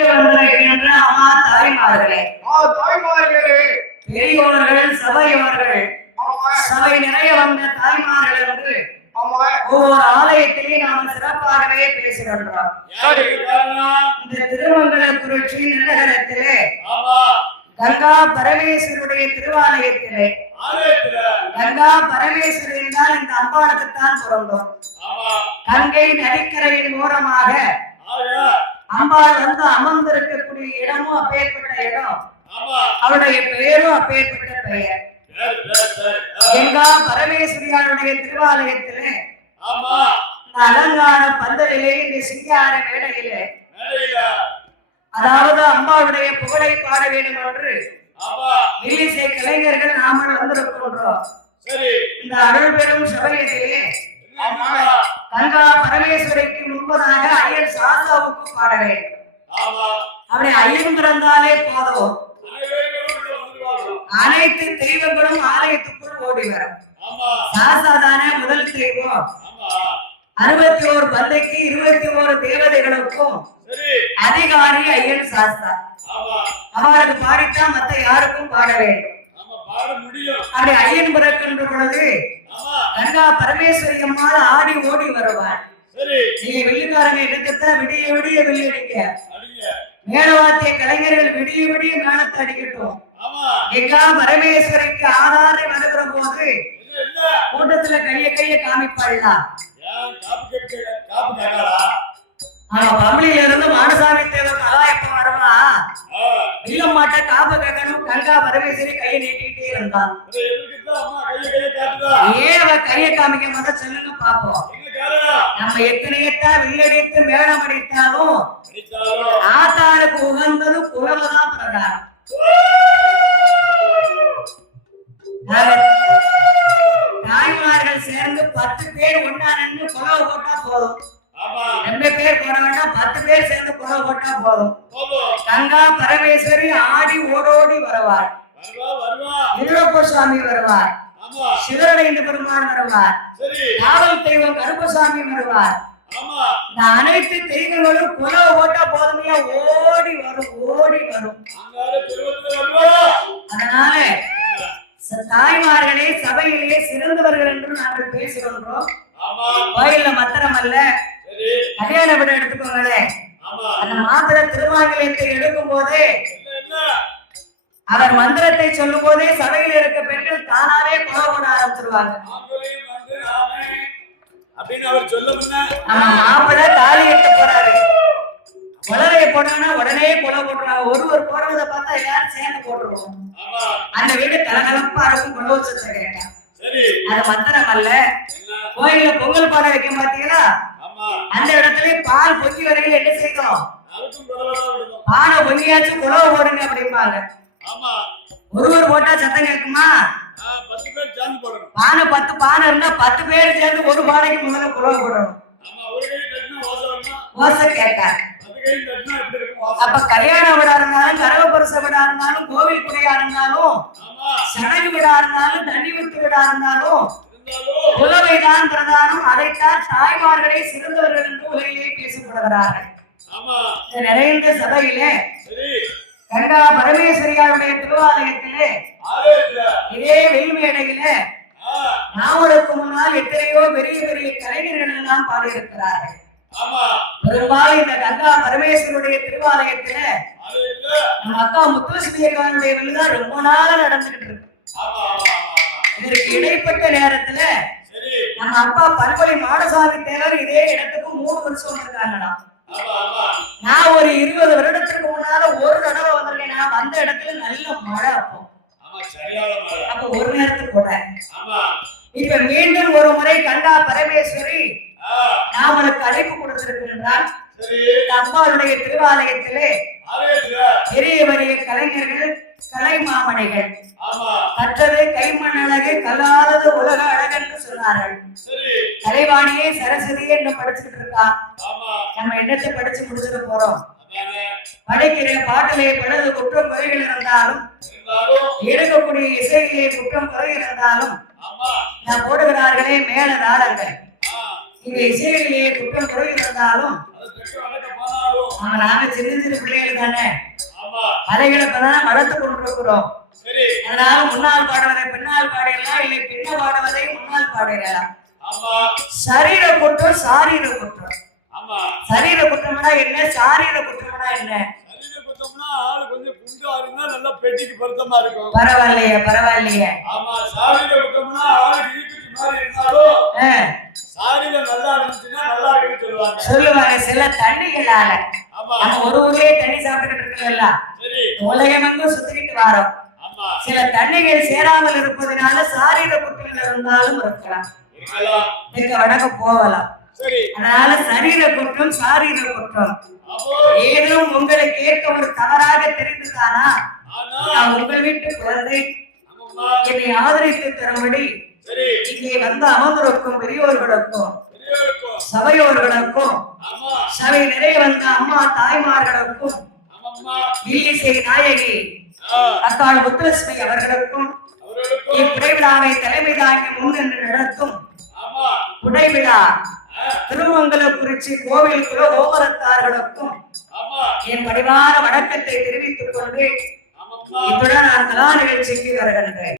நிறைய வந்திருக்கின்ற அம்மா தாய்மார்களே? தாய்மார்களே. பெரியோர்கள் சபையோர்கள் ஆமா சபை நிறைய வந்த தாய்மார்கள் என்று ஒவ்வொரு ஆலயத்திலேயும் நாம் சிறப்பாகவே பேசுகின்றோம். இந்த திருமங்கல குறிச்சி நகரத்திலே ஆமா. கங்கா பரமேஸ்வருடைய திருவாலயத்திலே. ஆலயத்துல? கங்கா பரமேஸ்வரர் என்றால் இந்த அம்பாளுக்குத்தான் பிறந்தோம் கங்கை நதிக்கரையின் ஓரமாக அம்பாள் வந்து அமர்ந்திருக்கக்கூடிய இடமும் அப்பேற்பட்ட இடம். அவருடைய பெயரும் அப்பேற்பட்ட பெயர். கங்கா பரமேஸ்வரியாருடைய திருவாலயத்திலே இந்த அலங்கார பந்தலிலே இந்த சிங்கார மேடையிலே அதாவது அம்பாவுடைய புகழை பாட வேண்டும் என்று இலிசை கலைஞர்கள் நாமல் வந்திருக்கின்றோம் இந்த அருள் பெரும் சபையிலே கங்கா பரமேஸ்வரிக்கு முன்பதாக ஐயன் சாஸ்தாவுக்கு பாட வேண்டும். அப்படி ஐயன் பிறந்தாலே போதும். அனைத்து தெய்வங்களும் ஆலயத்துக்குள் ஓடி வரும். சாஸ்தா தானே முதல் தெய்வம். அறுபத்தி ஓரு பந்தைக்கு இருபத்தி ஓரு தேவதைகளுக்கும் அதிகாரி ஐயன் சாஸ்தா. அவருக்கு பாடித்தான் மத்த யாருக்கும் பாட வேண்டும். அப்படி ஐயன் பிறக்கின்ற பொழுது கங்கா பரமேஸ்வரி அம்மாள் ஆடி ஓடி வருவார் சரி. நீங்க வெள்ளிக்காரங்க எடுத்துத்தான் விடிய விடிய வெள்ளடிக்க மேலவாத்திய கலைஞர்கள் விடிய விடிய மேளத்தை அடிக்கட்டும். கங்கா பரமேஸ்வரிக்கு ஆதாரை வருகிற போது கூட்டத்துல கைய கைய காமிப்பாள்லா ஆமா பம்பளியில இருந்து மானசாமி தேவர் மகா எப்ப வருவா இல்லம்மாட்ட காப்ப கேட்கணும் கங்கா பரமேஸ்வரி கையை நீட்டிக்கிட்டே இருந்தான். ஏன் அவ கையை காமிக்க மாட்டா சொல்லுங்க பாப்போம். நம்ம எத்தனையத்தா வில்லடித்து மேளம் அடித்தாலும் ஆத்தாருக்கு உகந்தது குழவுதான் பிரகாரம். தாய்மார்கள் சேர்ந்து பத்து பேர் ஒன்னா நின்று குழவு போட்டா போதும். ரெண்டு பேர் வேண்டாம் பத்து பேர் சேர்ந்து குழவு போட்டா போதும். கங்கா பரமேஸ்வரி ஆடி ஓடோடி வருவார். வருவா வருவா. இருளப்ப சுவாமி வருவார் சிவரடைந்த பெருமான் வருவார். காவல் தெய்வம் கருப்பசாமி வருவார். இந்த அனைத்து தெய்வங்களும் குலவை போட்டா போதுமையா ஓடி வரும் ஓடி வரும். அதனால தாய்மார்களே சபையிலே சிறந்தவர்கள் என்று நாங்கள் பேசுகின்றோம் கோயில்ல மத்திரம் அல்ல. கல்யாண வீடு எடுத்துக்கோங்களேன். அந்த மாத்திரை திருவாங்கலத்தை எடுக்கும் போதே அவர் மந்திரத்தை சொல்லும் போதே சபையில் இருக்க பெண்கள் தானாவே குலவை போட ஆரம்பிச்சிருவாங்க. மாப்பிள்ளை தாலி எடுத்து போறாரு. உலகைய போட்டோம்னா உடனே குலை போட்டுருவாங்க ஒருவர் போடுறத பார்த்தா எல்லாரும் சேர்ந்து போட்டுருவோம். அந்த வீடு கலகலப்பா இருக்கும் குலோச்சத்தை கேட்டேன் சரி. அது மந்திரம் அல்ல. கோயில்ல பொங்கல் பானை வைக்கும் பாத்தீங்களா? அந்த இடத்துல பால் பொங்கி வரையில் என்ன செய்யணும் பானை பொங்கியாச்சு குலவை போடுங்க அப்படிம்பாங்க. ஒருவர் போட்டா சத்தம் கேட்குமா? பானை பத்து பானை இருந்தா பத்து பேர் சேர்ந்து ஒரு பானைக்கு முதல்ல குலவை போடணும். ஓசை கேட்டார் அப்ப கல்யாண வீடா இருந்தாலும் கரகபுரச வீடா இருந்தாலும் கோவில் குடியா இருந்தாலும் சடங்கு வீடா இருந்தாலும் தண்ணி ஊத்து வீடா இருந்தாலும் புலவைதான் பிரதானம். அதைத்தான் தாய்மார்களே சிறந்தவர்கள் என்று உலகிலே பேசப்படுகிறார்கள். நிறைந்த சபையிலே கங்கா பரமேஸ்வரியாருடைய திருவாலயத்திலே இதே வெள்மேடையிலே நாவலுக்கு முன்னால் எத்தனையோ பெரிய பெரிய கலைஞர்கள் எல்லாம் பாடியிருக்கிறார்கள். பெரும்பாலும் இந்த கங்கா பரமேஸ்வருடைய திருவாலயத்திலே நம்ம அக்கா முத்துலட்சுமி அக்காவுடைய விழா ரொம்ப நாள் நடந்துகிட்டு இருக்கு. இதற்கு இடைப்பட்ட நேரத்துல நம்ம அப்பா பல்வழி மாடசாமி தேவர் இதே இடத்துக்கு மூணு வருஷம் வந்திருக்காங்கண்ணா. நான் ஒரு இருபது வருடத்துக்கு முன்னால ஒரு தடவை வந்திருக்கேன். நான் வந்த இடத்துல நல்ல மழை அப்போ. அப்ப ஒரு நேரத்துக்கு கூட. இப்ப மீண்டும் ஒரு முறை கண்டா பரமேஸ்வரி நாமளுக்கு அழைப்பு கொடுத்திருக்கின்றால் அம்பாளுடைய திருவாலயத்திலே பெரிய பெரிய கலைஞர்கள் கலைமாமணிகள் ஆமா. கற்றது கைமண் அழகு கல்லாதது உலக அழகென்று சொன்னார்கள். கலைவாணியே சரஸ்வதி என்று படிச்சுட்டு இருக்கா. நம்ம என்னத்தை படிச்சு முடிச்சிட போறோம்? படிக்கிற பாட்டிலே பலது குற்றம் குறைகள் இருந்தாலும் எடுக்கக்கூடிய இசையிலே குற்றம் குறை இருந்தாலும் நான் போடுகிறார்களே மேல நாடங்கள் ஆ, இந்த இசையிலே குற்றம் குறை இருந்தாலும் நாம சின்ன சின்ன பிள்ளைகள் தானே. அதைகளை வளர்த்து கொண்டிருக்கிறோம். அதனால முன்னால் பாடுவதை பின்னால் பாடிடலாம் இல்லை பின்ன பாடுவதை முன்னால் பாடிடலாம் ஆமா. சரீர குற்றம் சாரீர குற்றம். ஆமா. சரீர குற்றம்னா என்ன? சாரீர குற்றம்னா என்ன? சரீர குத்தம்னா ஆளு கொஞ்சம் குண்டா இருந்தா நல்லா பெட்டிக்கு பொருத்தமா இருக்கும். பரவாயில்லையே பரவாயில்லையே. ஆமா சாரீர குத்தம்னா ஆளுக்கு மாதிரி இருந்தாலும் ஆ, சாரீரம் நல்லா இருந்துச்சுன்னா நல்லா இருக்குன்னு சொல்லுவாங்க. சொல்லுவாங்க சில தண்ணிகளால. நம்ம ஒரு ஊர்லயே தண்ணி சாப்பிட்டுக்கிட்டு இருக்கல சரி. உலகமெங்கும் சுத்திக்கிட்டு வாரோம். சில தண்ணிகள் சேராமல் இருப்பதனால சாரீர குற்றங்கள் இருந்தாலும் இருக்கலாம். இதுக்கு வடக்கு போகலாம். அதனால சரீர குற்றம் சாரீர குற்றம். ஏதும் உங்களுக்கு ஏற்க ஒரு தவறாக தெரிந்துதானா? நான் உங்கள் வீட்டு குழந்தை என்னை ஆதரித்து தரும்படி இங்கே வந்து அமர்ந்திருக்கும் பெரியோர்களுக்கும் சபையோர்களுக்கும் சபை நிறைய வந்த அம்மா தாய்மார்களுக்கும் இல்லிசை நாயகி அக்காள் முத்துலட்சுமி அவர்களுக்கும் இக்குடைவிழாவை தலைமை தாங்கி முன்னின்று நடத்தும் ஆமா. குடைவிழா ஆ, திருமங்கலக்குறிச்சி கோவில் குல ஓமரத்தார்களுக்கும் ஆமா. என் பணிவான வணக்கத்தை தெரிவித்துக் கொண்டு இத்துடன் நான் கலா நிகழ்ச்சிக்கு வருகின்றேன்.